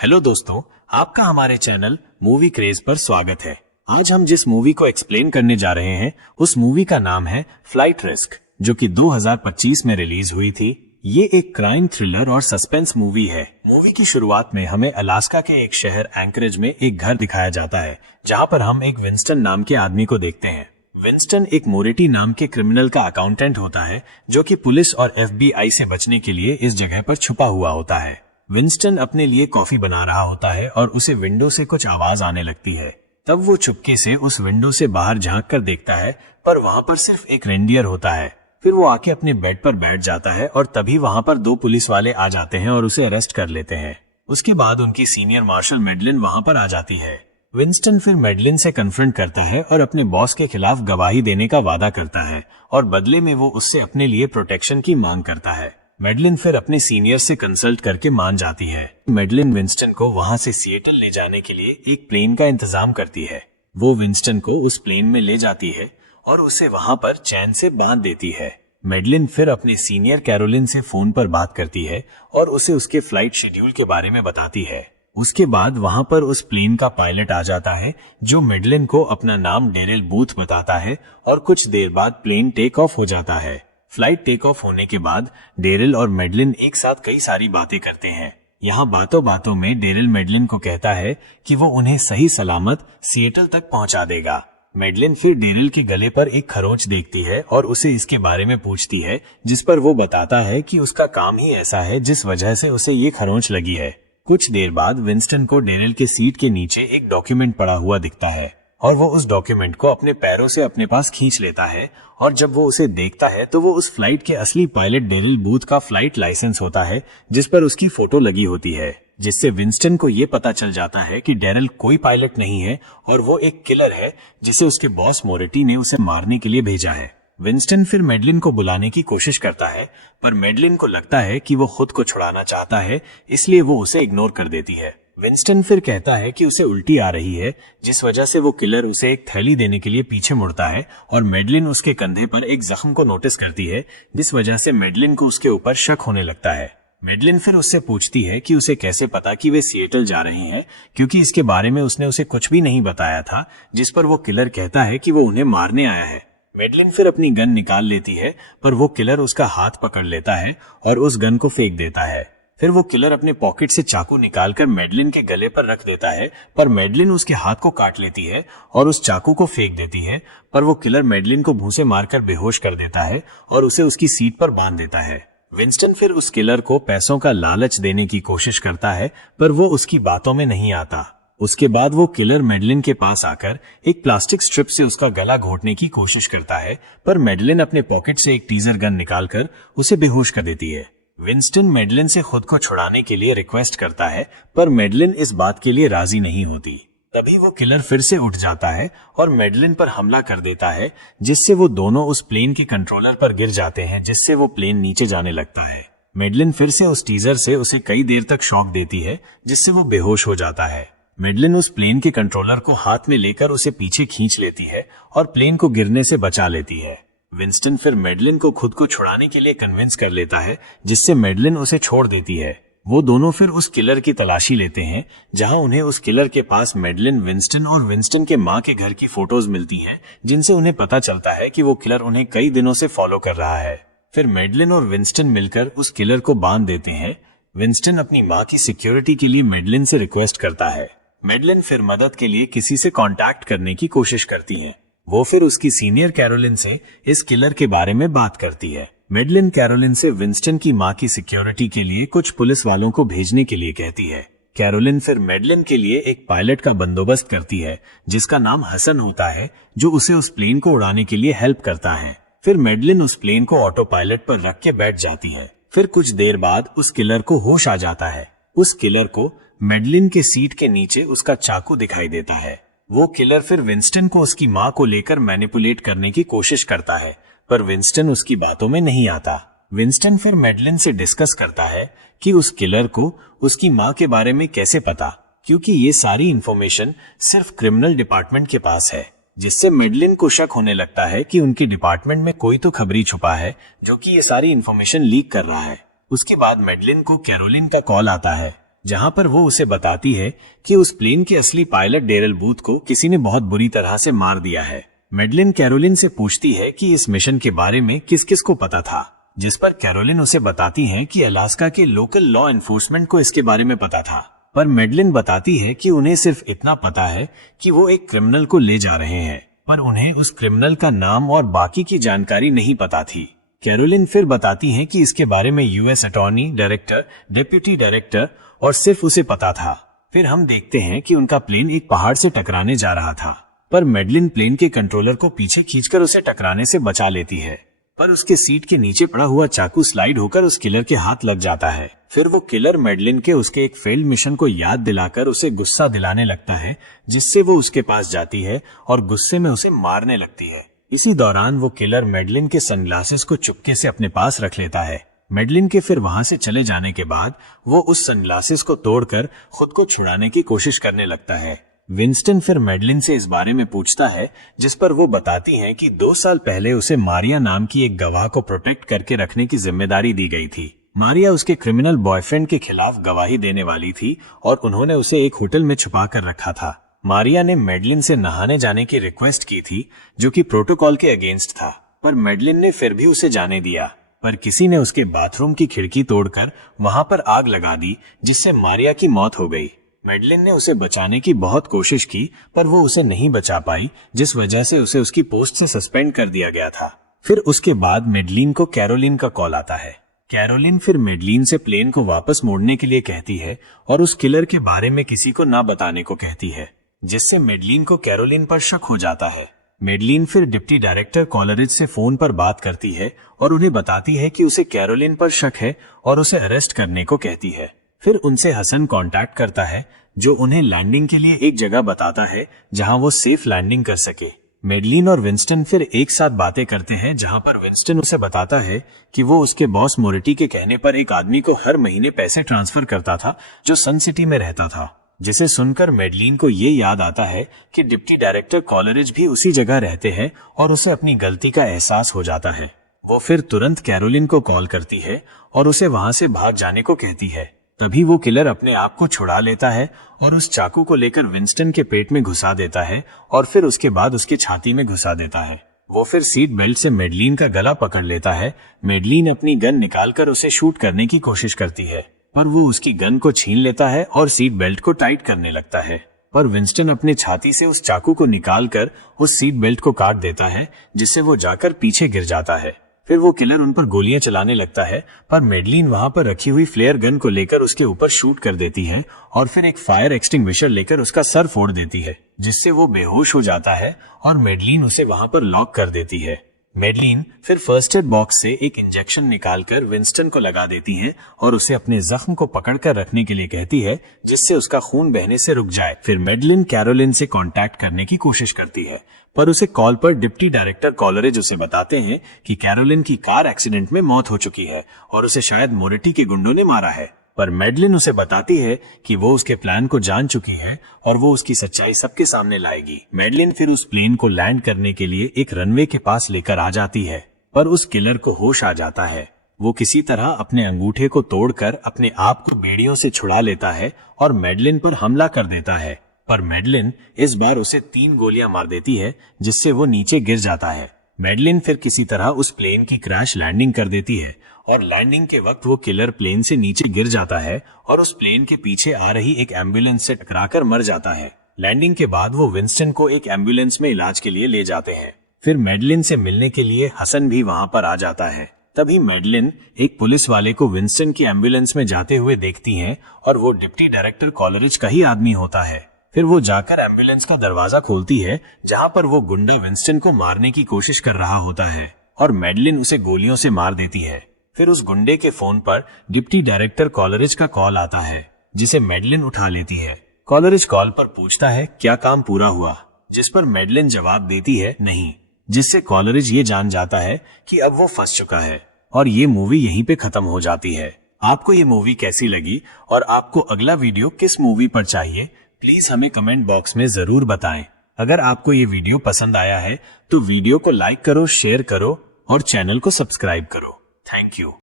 Hello दोस्तों, आपका हमारे चैनल मूवी क्रेज पर स्वागत है। आज हम जिस मूवी को एक्सप्लेन करने जा रहे हैं उस मूवी का नाम है फ्लाइट रिस्क, जो कि 2025 में रिलीज हुई थी। ये एक क्राइम थ्रिलर और सस्पेंस मूवी है। मूवी की शुरुआत में हमें अलास्का के एक शहर एंकरेज में एक घर दिखाया जाता है, जहाँ पर हम एक विंस्टन नाम के आदमी को देखते हैं। विंस्टन एक मोरेटी नाम के क्रिमिनल का अकाउंटेंट होता है, जो कि पुलिस और FBI से बचने के लिए इस जगह पर छुपा हुआ होता है। विंस्टन अपने लिए कॉफी बना रहा होता है और उसे विंडो से कुछ आवाज आने लगती है। तब वो चुपके से उस विंडो से बाहर झांक कर देखता है, पर वहाँ पर सिर्फ एक रेंडियर होता है। फिर वो आके अपने बेड पर बैठ जाता है और तभी वहाँ पर दो पुलिस वाले आ जाते हैं और उसे अरेस्ट कर लेते हैं। उसके बाद उनकी सीनियर मार्शल मेडलिन वहाँ पर आ जाती है। विंस्टन फिर मेडलिन से कन्फ्रंट करता है और अपने बॉस के खिलाफ गवाही देने का वादा करता है और बदले में वो उससे अपने लिए प्रोटेक्शन की मांग करता है। मेडलिन फिर अपने सीनियर से कंसल्ट करके मान जाती है। मेडलिन विंस्टन को वहां से सिएटल ले जाने के लिए एक प्लेन का इंतजाम करती है। वो विंस्टन को उस प्लेन में ले जाती है और उसे वहां पर चैन से बांध देती है। मेडलिन फिर अपने सीनियर कैरोलिन से फोन पर बात करती है और उसे उसके फ्लाइट शेड्यूल के बारे में बताती है। उसके बाद वहां पर उस प्लेन का पायलट आ जाता है, जो मेडलिन को अपना नाम डेरिल बूथ बताता है और कुछ देर बाद प्लेन टेक ऑफ हो जाता है। फ्लाइट टेक ऑफ होने के बाद डेरिल और मेडलिन एक साथ कई सारी बातें करते हैं। यहाँ बातों बातों में डेरिल मेडलिन को कहता है कि वो उन्हें सही सलामत सिएटल तक पहुंचा देगा। मेडलिन फिर डेरिल के गले पर एक खरोंच देखती है और उसे इसके बारे में पूछती है, जिस पर वो बताता है कि उसका काम ही ऐसा है जिस वजह से उसे ये खरोंच लगी है। कुछ देर बाद विंस्टन को डेरिल के सीट के नीचे एक डॉक्यूमेंट पड़ा हुआ दिखता है और वो उस डॉक्यूमेंट को अपने पैरों से अपने पास खींच लेता है और जब वो उसे देखता है तो वो उस फ्लाइट के असली पायलट डेरिल बूथ का फ्लाइट लाइसेंस होता है, जिस पर उसकी फोटो लगी होती है, जिससे विंस्टन को ये पता चल जाता है कि डेरिल कोई पायलट नहीं है और वो एक किलर है जिसे उसके बॉस मोरेटी ने उसे मारने के लिए भेजा है। विंस्टन फिर मेडलिन को बुलाने की कोशिश करता है, पर मेडलिन को लगता है कि वो खुद को छुड़ाना चाहता है, इसलिए वो उसे इग्नोर कर देती है। विंस्टन फिर कहता है कि उसे उल्टी आ रही है, जिस वजह से वो किलर उसे एक थैली देने के लिए पीछे मुड़ता है और मेडलिन उसके कंधे पर एक जख्म को नोटिस करती है, जिस वजह से मेडलिन को उसके ऊपर शक होने लगता है। मेडलिन फिर उससे पूछती है कि उसे कैसे पता कि वे सिएटल जा रही हैं, क्योंकि इसके बारे में उसने उसे कुछ भी नहीं बताया था, जिस पर वो किलर कहता है कि वो उन्हें मारने आया है। मेडलिन फिर अपनी गन निकाल लेती है, पर वो किलर उसका हाथ पकड़ लेता है और उस गन को फेंक देता है। फिर वो किलर अपने पॉकेट से चाकू निकालकर मेडलिन के गले पर रख देता है, पर मेडलिन उसके हाथ को काट लेती है और उस चाकू को फेंक देती है, पर वो किलर मेडलिन को भूसे मारकर बेहोश कर देता है और उसे उसकी सीट पर बांध देता है। विंस्टन फिर उस किलर को पैसों का लालच देने की कोशिश करता है, पर वो उसकी बातों में नहीं आता। उसके बाद वो किलर मेडलिन के पास आकर एक प्लास्टिक स्ट्रिप से उसका गला घोटने की कोशिश करता है, पर मेडलिन अपने पॉकेट से एक टीजर गन निकालकर उसे बेहोश कर देती है। विंस्टन मेडलिन से खुद को छुड़ाने के लिए रिक्वेस्ट करता है, पर मेडलिन इस बात के लिए राजी नहीं होती। तभी वो किलर फिर से उठ जाता है और मेडलिन पर हमला कर देता है, जिससे वो दोनों उस प्लेन के कंट्रोलर पर गिर जाते हैं, जिससे वो प्लेन नीचे जाने लगता है। मेडलिन फिर से उस टीजर से उसे कई देर तक शॉक देती है, जिससे वो बेहोश हो जाता है। मेडलिन उस प्लेन के कंट्रोलर को हाथ में लेकर उसे पीछे खींच लेती है और प्लेन को गिरने से बचा लेती है। विंस्टन फिर मेडलिन को खुद को छुड़ाने के लिए कन्विंस कर लेता है, जिससे मेडलिन उसे छोड़ देती है। वो दोनों फिर उस किलर की तलाशी लेते हैं, जहां उन्हें उस किलर के पास मेडलिन, विंस्टन और विंस्टन के माँ के घर की फोटोज मिलती हैं, जिनसे उन्हें पता चलता है कि वो किलर उन्हें कई दिनों से फॉलो कर रहा है। फिर मेडलिन और विंस्टन मिलकर उस किलर को बांध देते हैं। विंस्टन अपनी माँ की सिक्योरिटी के लिए मेडलिन से रिक्वेस्ट करता है। मेडलिन फिर मदद के लिए किसी से कांटेक्ट करने की कोशिश करती है। वो फिर उसकी सीनियर कैरोलिन से इस किलर के बारे में बात करती है। मेडलिन कैरोलिन से विंस्टन की माँ की सिक्योरिटी के लिए कुछ पुलिस वालों को भेजने के लिए कहती है। कैरोलिन फिर मेडलिन के लिए एक पायलट का बंदोबस्त करती है, जिसका नाम हसन होता है, जो उसे उस प्लेन को उड़ाने के लिए हेल्प करता है। फिर मेडलिन उस प्लेन को ऑटो पायलट पर रख के बैठ जाती है। फिर कुछ देर बाद उस किलर को होश आ जाता है। उस किलर को मेडलिन के सीट के नीचे उसका चाकू दिखाई देता है। वो किलर फिर विंस्टन को उसकी माँ को लेकर मैनिपुलेट करने की कोशिश करता है, पर विंस्टन उसकी बातों में नहीं आता। विंस्टन फिर मेडलिन से डिस्कस करता है कि उस किलर को उसकी माँ के बारे में कैसे पता, क्योंकि ये सारी इंफॉर्मेशन सिर्फ क्रिमिनल डिपार्टमेंट के पास है, जिससे मेडलिन को शक होने लगता है कि उनके डिपार्टमेंट में कोई तो खबरी छुपा है जो कि ये सारी इंफॉर्मेशन लीक कर रहा है। उसके बाद मेडलिन को कैरोलिन का कॉल आता है, जहाँ पर वो उसे बताती है कि उस प्लेन के असली पायलट डेरल बूथ को किसी ने बहुत बुरी तरह से मार दिया है। मेडलिन कैरोलिन से पूछती है कि इस मिशन के बारे में किस किस को पता था, जिस पर कैरोलिन उसे बताती है कि अलास्का के लोकल लॉ एनफोर्समेंट को इसके बारे में पता था। पर मेडलिन बताती है कि उन्हें सिर्फ इतना पता है कि वो एक क्रिमिनल को ले जा रहे हैं, पर उन्हें उस क्रिमिनल का नाम और बाकी की जानकारी नहीं पता थी। कैरोलिन फिर बताती है कि इसके बारे में US attorney, director, deputy director और सिर्फ उसे पता था। फिर हम देखते हैं कि उनका प्लेन एक पहाड़ से टकराने जा रहा था, पर मेडलिन प्लेन के कंट्रोलर को पीछे खींचकर उसे टकराने से बचा लेती है, पर उसके सीट के नीचे पड़ा हुआ चाकू स्लाइड होकर उस किलर के हाथ लग जाता है। फिर वो किलर मेडलिन के उसके एक फेल्ड मिशन को याद दिलाकर उसे गुस्सा दिलाने लगता है, जिससे वो उसके पास जाती है और गुस्से में उसे मारने लगती है। इसी दौरान वो किलर मेडलिन के सनग्लासेस को चुपके से अपने पास रख लेता है। मेडलिन के फिर वहां से चले जाने के बाद वो उस सनग्लासेस को तोड़कर खुद को छुड़ाने की कोशिश करने लगता है। विंस्टन फिर मेडलिन से इस बारे में पूछता है, जिस पर वो बताती हैं कि 2 साल पहले उसे मारिया नाम की एक गवाह को प्रोटेक्ट करके रखने की जिम्मेदारी दी गई थी। मारिया उसके क्रिमिनल बॉयफ्रेंड के खिलाफ गवाही देने वाली थी और उन्होंने उसे एक होटल में छुपा कर रखा था। मारिया ने मेडलिन से नहाने जाने की रिक्वेस्ट की थी, जो कि प्रोटोकॉल के अगेंस्ट था, पर मेडलिन ने फिर भी उसे जाने दिया। पर किसी ने उसके बाथरूम की खिड़की तोड़कर वहां पर आग लगा दी, जिससे मारिया की मौत हो गई। मेडलिन ने उसे बचाने की बहुत कोशिश की, पर वो उसे नहीं बचा पाई, जिस वजह से उसे उसकी पोस्ट से सस्पेंड कर दिया गया था। फिर उसके बाद मेडलिन को कैरोलिन का कॉल आता है। कैरोलिन फिर मेडलिन से प्लेन को वापस मोड़ने के लिए कहती है और उस किलर के बारे में किसी को ना बताने को कहती है, जिससे मेडलिन को कैरोलिन पर शक हो जाता है। मेडलिन फिर डिप्टी डायरेक्टर कॉलरिज से फोन पर बात करती है और उन्हें बताती है कि उसे कैरोलिन पर शक है और उसे अरेस्ट करने को कहती है। फिर उनसे हसन कांटेक्ट करता है, जो उन्हें लैंडिंग के लिए एक जगह बताता है जहां वो सेफ लैंडिंग कर सके। मेडलिन और विंस्टन फिर एक साथ बातें करते हैं, जहां पर विंस्टन उसे बताता है कि वो उसके बॉस मोरिटी के कहने पर एक आदमी को हर महीने पैसे ट्रांसफर करता था जो सन सिटी में रहता था, जिसे सुनकर मेडलिन को ये याद आता है कि डिप्टी डायरेक्टर कॉलरिज भी उसी जगह रहते हैं और उसे अपनी गलती का एहसास हो जाता है। वो फिर तुरंत कैरोलिन को कॉल करती है और उसे वहां से भाग जाने को कहती है। तभी वो किलर अपने आप को छुड़ा लेता है और उस चाकू को लेकर विंस्टन के पेट में घुसा देता है और फिर उसके बाद उसकी छाती में घुसा देता है। वो फिर सीट बेल्ट से मेडलिन का गला पकड़ लेता है। मेडलिन अपनी गन निकालकर उसे शूट करने की कोशिश करती है, पर वो उसकी गन को छीन लेता है और सीट बेल्ट को टाइट करने लगता है। पर विंस्टन अपने छाती से उस चाकू को निकालकर उस सीट बेल्ट को काट देता है, जिससे वो जाकर पीछे गिर जाता है। फिर वो किलर उन पर गोलियां चलाने लगता है, पर मेडलिन वहां पर रखी हुई फ्लेयर गन को लेकर उसके ऊपर शूट कर देती है और फिर एक फायर एक्सटिंग्विशर लेकर उसका सर फोड़ देती है, जिससे वो बेहोश हो जाता है और मेडलिन उसे वहां पर लॉक कर देती है। मेडलिन फिर फर्स्ट एड बॉक्स से एक इंजेक्शन निकालकर विंस्टन को लगा देती है और उसे अपने जख्म को पकड़कर रखने के लिए कहती है, जिससे उसका खून बहने से रुक जाए। फिर मेडलिन कैरोलिन से कांटेक्ट करने की कोशिश करती है, पर उसे कॉल पर डिप्टी डायरेक्टर कॉलरिज उसे बताते हैं कि कैरोलिन की कार एक्सीडेंट में मौत हो चुकी है और उसे शायद मोरिटी के गुंडों ने मारा है। पर मेडलिन उसे बताती है कि वो उसके प्लान को जान चुकी है और वो उसकी सच्चाई सबके सामने लाएगी। मेडलिन फिर उस प्लेन को लैंड करने के लिए एक रनवे के पास लेकर आ जाती है, पर उस किलर को होश आ जाता है। वो किसी तरह अपने अंगूठे को तोड़कर अपने आप को बेड़ियों से छुड़ा लेता है और मेडलिन पर हमला कर देता है, पर मेडलिन इस बार उसे 3 गोलियां मार देती है, जिससे वो नीचे गिर जाता है। मेडलिन फिर किसी तरह उस प्लेन की क्रैश लैंडिंग कर देती है और लैंडिंग के वक्त वो किलर प्लेन से नीचे गिर जाता है और उस प्लेन के पीछे आ रही एक एम्बुलेंस से टकराकर मर जाता है। लैंडिंग के बाद वो विंस्टन को एक एम्बुलेंस में इलाज के लिए ले जाते हैं। फिर मेडलिन से मिलने के लिए हसन भी वहां पर आ जाता है। तभी मेडलिन एक पुलिस वाले को विंस्टन की एम्बुलेंस में जाते हुए देखती हैं और वो डिप्टी डायरेक्टर कॉलरिज का ही आदमी होता है। फिर वो जाकर एम्बुलेंस का दरवाजा खोलती है, जहां पर वो गुंडा विंस्टन को मारने की कोशिश कर रहा होता है और मेडलिन उसे गोलियों से मार देती है। फिर उस गुंडे के फोन पर डिप्टी डायरेक्टर कॉलरिज का कॉल आता है, जिसे मेडलिन उठा लेती है। कॉलरिज कॉल पर पूछता है क्या काम पूरा हुआ, जिस पर मेडलिन जवाब देती है नहीं, जिससे कॉलरिज ये जान जाता है कि अब वो फंस चुका है और ये मूवी यहीं पे खत्म हो जाती है। आपको ये मूवी कैसी लगी और आपको अगला वीडियो किस मूवी पर चाहिए, प्लीज हमें कमेंट बॉक्स में जरूर बताएं। अगर आपको ये वीडियो पसंद आया है तो वीडियो को लाइक करो, शेयर करो और चैनल को सब्सक्राइब करो। Thank you.